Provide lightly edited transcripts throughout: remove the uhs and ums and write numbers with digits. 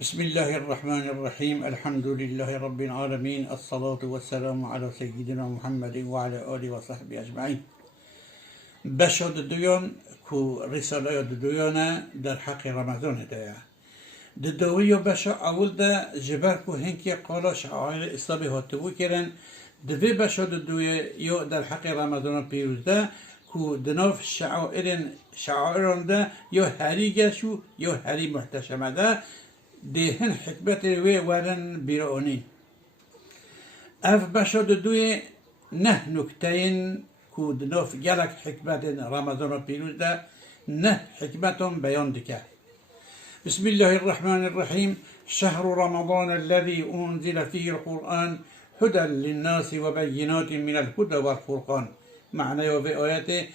بسم الله الرحمن الرحيم الحمد لله رب العالمين الصلاة والسلام على سيدنا محمد وعلى آله وصحبه أجمعين. بشد دویان کو رساله دویانه در حق رمضان ده دوی و بشا اول ده جبر کو هنکی قالا شعائر اسلامی هاتبو کرن دوی بشد دوی یا در حق رمضان پیروز ده کو دناف شعائران ده یا هری گشو یا هری محتشمه ده دهن حکمت وی ورن بیرانی اف بشد دوی نه نکتین کو دناف گلک حکمت رمضان پیروز ده نه حکمتون بیان دکه. بسم الله الرحمن الرحيم. شهر رمضان الذي أنزل فيه القرآن هدى للناس وبينات من الهدى والفرقان. معنى في آياته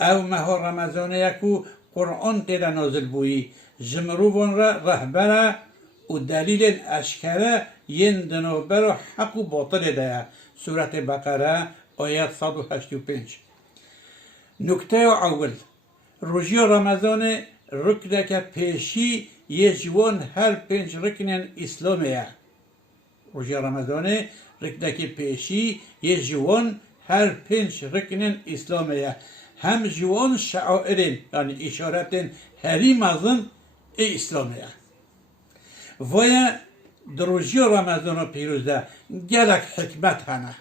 او ماه رمضان يكو قرآن تلا نازل بوي جمروفون رهبره و دلیل اشکره یندنو برو حق و باطل ده. سورة بقره آیت 185. نکته اول روزی رمضان رکنه که پیشی یه جوان هر 5 رکن اسلامیه. روزی رمضان رکنه که پیشی یه جوان هر 5 رکن اسلامیه. هم جوان شعائرین یعنی اشارتین هری مزن اسلامیه. ویا دروژی رمضان پیروزه گلک حکمت هنه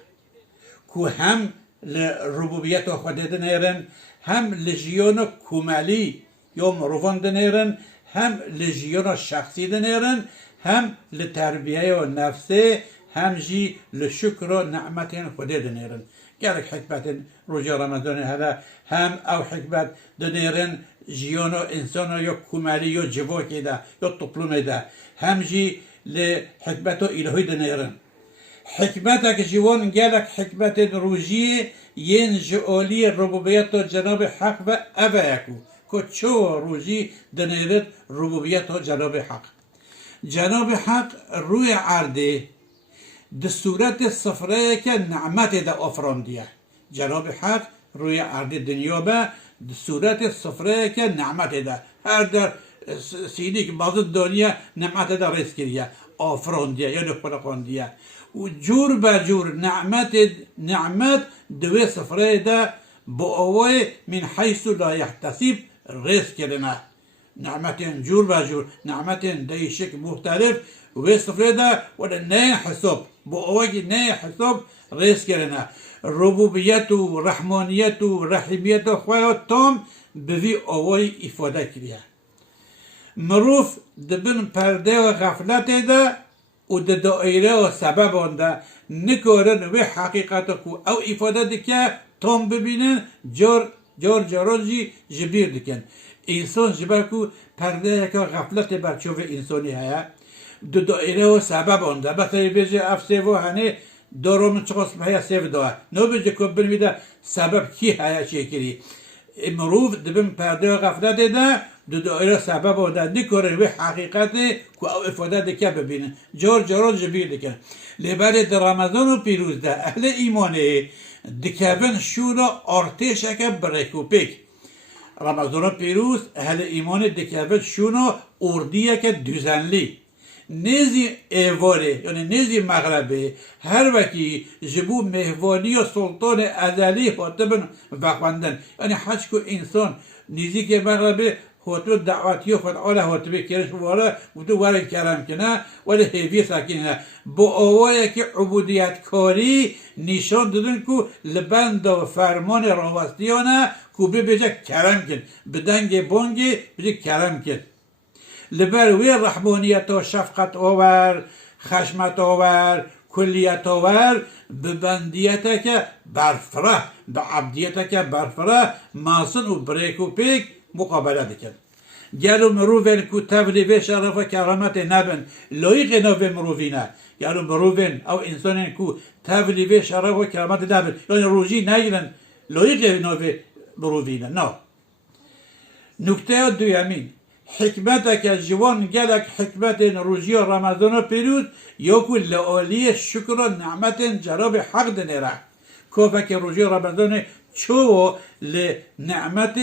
که هم لربوبیت خود دنیرن هم لجیان کمالی یا مروفان دنیرن هم لجیان شخصی دنیرن هم لتربیه و نفسه هم جی لشکر و نعمت خود دنیرن گلک حکمت روزی رمضان هلا هم او حکمت دنیرن جیان و انسان یا کمالی یا جواکی ده یا طپلومه ده هم جی لحکمت و الهی دنیرن حکمت که جوان گلک حکمت روزی ین جعالی ربوبیت و جناب حق و اوه یکو که چو روزی دنیرد ربوبیت و جناب حق. جناب حق روی عرده ده صورت صفره که نعمت ده افراندیه. جناب حق روی عرده دنیا به ده صورت صفره که نعمت ده هر در سیدی که بعض دنیا نعمت ده رس کریه آفراندیه یا نخلقاندیه و جور به جور نعمت دوی صفره ده با آوای من حیث لا یحتسب رس کرنه. نعمت جور به جور نعمت ده شکل مختلف و صفره ده ولی نه حساب با آوای نه حساب رس کرنه. ربوبیت و رحمانیت و رحیمیت و خواهد تام بوی آوای افاده کریه. مروف دبن پرده و غفلت ده و ده دائره و سبب آنده نکارن و حقیقت کو او افاده دکه تام ببینن جارانجی جبیر دکن. انسان جبر کو پرده که غفلت برچوف انسانی هیا ده دائره و سبب آنده مثلا بیجه اف سیو هنه دارم چقاس هیا سیو داره نو بیجه که بنویده سبب کی هیا شکری مروف دبن پرده و غفلت ده دو دائره سبب آده نکاره و حقیقت که او افاده دکه ببینن جاران جبیر دکن. لبر در رمضان و پیروز ده اهل ایمانه دکبن شورا ارتش که برکوپک. رمضان و پیروز اهل ایمان دکبن شورا اردیه که دوزنلی نیزی ایواره یعنی نیزی مغربه هر وکی جبو مهوانی و سلطان ازلی حاتبن وقوندن یعنی حج که انسان نیزی که مغربه هاتو دعوتی و فعال هاتبه کرش واره و تو واره کرم کنه ولی هیوی ساکنه با آوایی که عبودیت کاری نشان دادن که لبند و فرمان راوستیانه که بجه کرم کن بدنگ بانگی بجه کرم کن لبر وی رحمانیت و شفقت آور خشمت آور کلیت آور ببندیت که برفره به عبدیت که برفره ماسن و بریک و پیک مقابله بکن. گلو مروفین کو تبلیغ شرف و کرامت نبن لایق نو مروفینه گلو مروفین او انسانین کو تبلیغ شرف و کرامت نبن یعنی روزی نگیرن لایق نو مروفینه نه. نکته دویمین حکمت که جوان گلک حکمت روزی رمضان پیروز یا کو لعالی شکر و نعمت جراب حق دنیره که که روزی رمضان چو لنعمت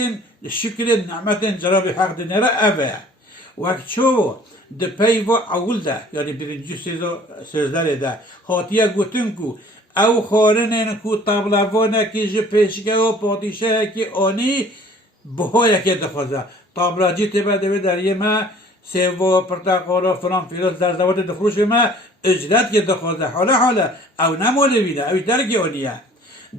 شکر نعمت جراب حق دنیره اوه وقت چو ده پیو اول ده یعنی برنجی سوزدار ده هاتیه گوتن کو او خارنن کو طابلوانه کی جه پیشگه و پادیشه کی آنی بهای که دخوازه طابلاجی تبه دوی در یه ما سیوا پرتقالا فلان فیلوس در زواد دخروش ما اجرت که دخوازه حالا او نماله بینه اوش درگی آنیه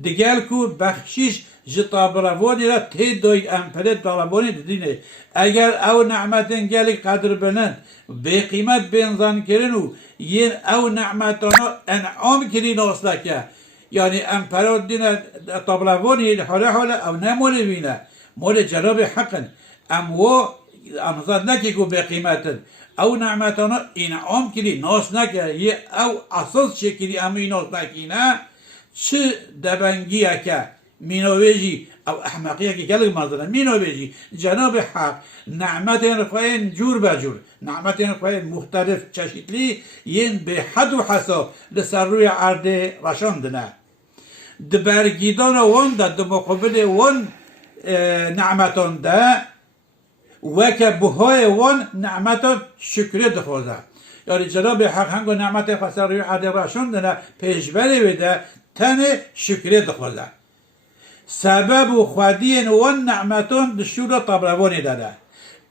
دیگر کو بخشیش جه طابلوانی را تی دوی امپره طالبانی دینه اگر او نعمتن گلی قدر بلند به قیمت بینزان کرن و یه او نعمتانا انعام کرین اصلا که یعنی امپره دینه طابلوانی حالا او نماله بینه مال جناب حقن امو امزاد نکی کو به قیمتن او نعمتانا انعام کری ناس نکه یه او اساس شکری امی ناس نکینه چه دبنگیه که مینویجی او احمقیه که گلگ مازنه مینویجی جناب حق نعمت خواهین جور بجور نعمت خواهین مختلف چشیدلی ین به حد و حساب لسر روی عرده رشاندنه دبرگیدان وان ده دمقابل وان نعمتان ده وکه بهای وان نعمتان شکری دخوازه یعنی جناب حق هنگو نعمت خسر روی عرده رشاندنه پیشبری بده تنه شکری دخوازه سبب و خودین وان نعمتان دشور طابلوانی داده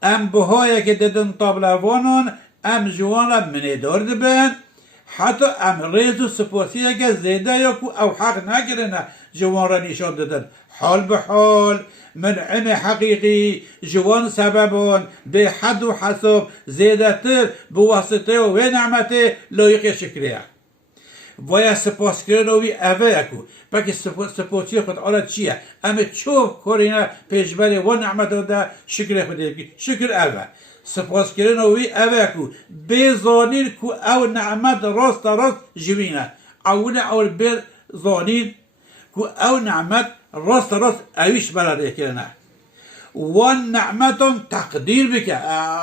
ام بهایی که دادن طابلوانان ام جوان را منیدار دبن حتی ام ریز و سپاسی که زیده یا کو او حق نگرنه جوان را نشان دادن حال به حال منعم حقیقی جوان سببان به حد و حساب زیده تر به واسطه و نعمت لایق شکریه ویا سپاس کردن وی اوه اکو پاکی سپاسی خود آلا چیه اما چو کرینا پیشبری و نعمت ده شکر خود بکی شکر اوه سپاس کردن وی اوه اکو بزانین کو او نعمت راست جوینه اول بزانین کو او نعمت راست اویش براده کرنه وان نعمتون تقدیر بکه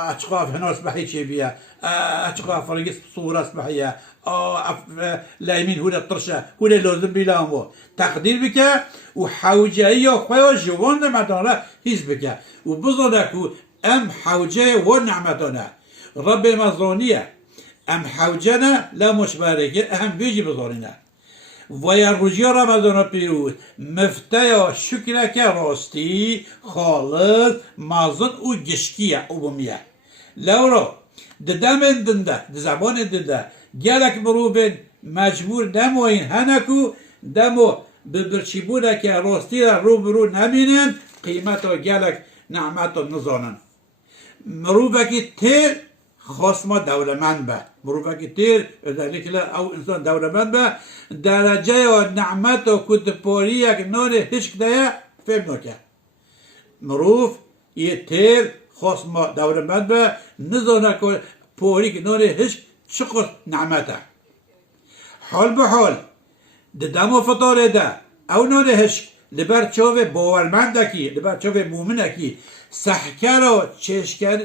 اچقاف هناس بحی چه بیا اچقاف فرنگیس صورت بحیه لايمين هو الطرشة هو لازم بيلامو تقدير بك وحوجية خويا جوان نعمتنا هيز بك وبظنكو ام حوجية ونعمتنا رب مظلونية ام حوجنا لا مشبارك اهم بيجي بظلنا ويا رجيا رمضان بيروت مفتايا شكرك راستي خالص مازن و گشكية عمومية لورا دمن دنده زبان دنده گلک مروبن مجبور نموین هنکو دمو ببرچی بوده که راستی را رو برو نبینن قیمت و گلک نعمت و نزانن مروبه که تیر خاص ما دولمند به مروبه که تیر ذلك او انسان دولمند به درجه و نعمت و کدپاری یک نان هشک ده فهم نکه مروف یه تیر خاص ما دولمند به نزانه که پاری که نان هشک شكر نعمته حال بحال دمو فطاره ده او نانهش لبر چوه باورمندکی لبر چوه مومنکی سحکر و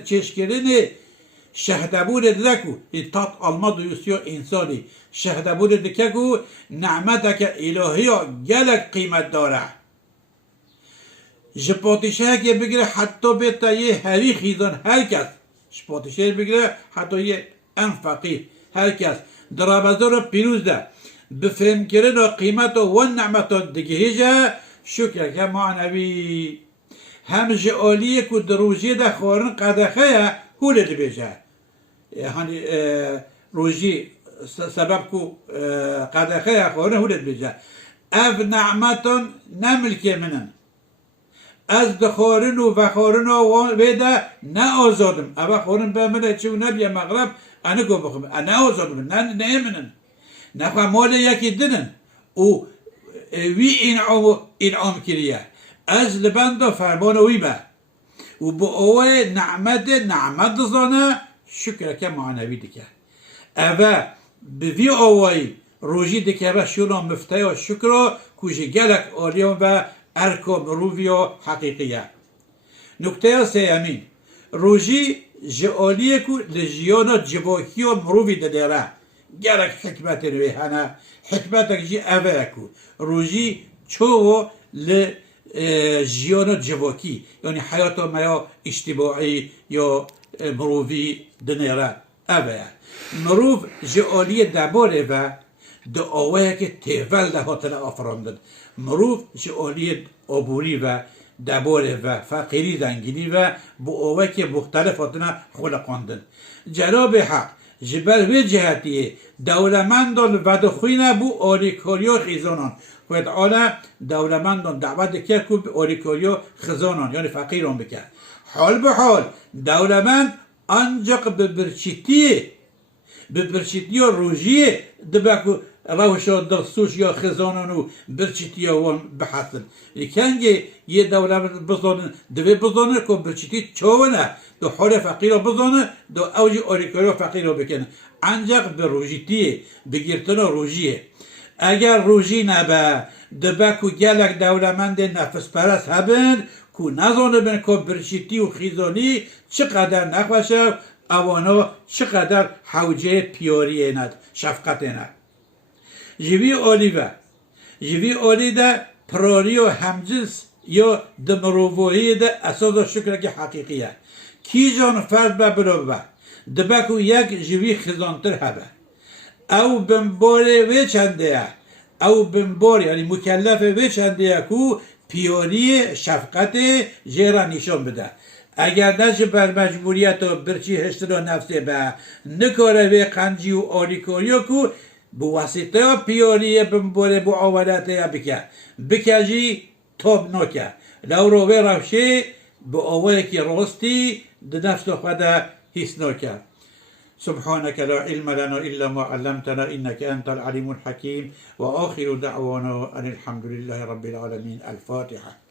چشکرین شهدبود دلکو تات alma duyusu insani شهدبود دکو نعمتک الهی گلک قیمت داره جپاتیشه که بگیره حتی بیتا یه هری خیزان هر کس جپاتیشه بگیره حتی یه ان فقیر هر کس در رمضان پیروز ده بفهم کردن و قیمت و نعمت دیگه شکر که معنوی هم جعالیه که در روزی ده خورن قدخه هوله دی بیجه یعنی روزی سبب که قدخه خورن هوله دی بیجه اف نعمتون نملکه منن از دخورن و وخورن و ویده نه آزادم اوه خورن به منه چه و نبیه مغرب انا گو بخم انا آزادم نه منن نخواه مال یکی دنن و وی انعام کریه از لبند فرمان وی به و با اوه نعمت دزانه شکر که معنوی دیگه اوه به وی اوه روژی دیگه به شونا مفتای و شکر کوچه گلک آلیان و ارکام روی و حقیقیه نکته سیمین روژی جعالیه که لجیانا جواکی و مروی دلیره گرک حکمت روی هنه حکمتک جی اوه که روژی چو لجیانا جواکی یعنی حیات ما یا اجتماعی یا مروفی دنیره اوه مروف جعالی دباره و دو آوه که تیول ده هاتن آفراندن مروف جعالی عبوری و دباره و فقیری دنگینی و بو آوه که مختلف هاتن خلقاندن جناب حق جبل وی جهتیه دولمندان و دخوینه بو آریکاریا خیزانان و تعالی دولمندان دعوت کرد که آریکاریا خزانان یعنی فقیران بکرد حال به حال دولمند ancak ببرچیتی روژیه دبکو روشا دستوش یا خزانانو برچیتی وان بحثن لیکنگه یه دولمند بزانه دوی بزانه که برچیتی چونه دو حال فقیر بزانه دو اوج آریکاریا فقیر بکنه ancak به روژیتیه بگیرتن روژیه اگر روژی نبه دبکو گلک دولمند نفس پرست هبن کو نزانه بن که برشیتی و خیزانی چقدر نخوشه اوانا چقدر حوجه پیاری ند شفقت ند جوی آلی ده پراری و همجنس یا دمرووهی ده اساس شکر که حقیقیه کی جان فرد به بلوبه دبکو یک جوی خزانتر هبه او بمباره وی چنده او بمبار یعنی مکلف وی چنده کو پیاری شفقت جیرا نشان بده اگر نشه بر مجبوریت و برچی هشتر نفسه به نکاره وی قنجی و آریکاریا کو بو واسطه پیاری بمباره بو آورده بکجی تاب نکه لو رو وی روشه بو آوه که راستی ده نفس خود حس نکه سبحانك لا علم لنا إلا ما علمتنا إنك أنت العليم الحكيم وآخر دعوانا أن الحمد لله رب العالمين الفاتحة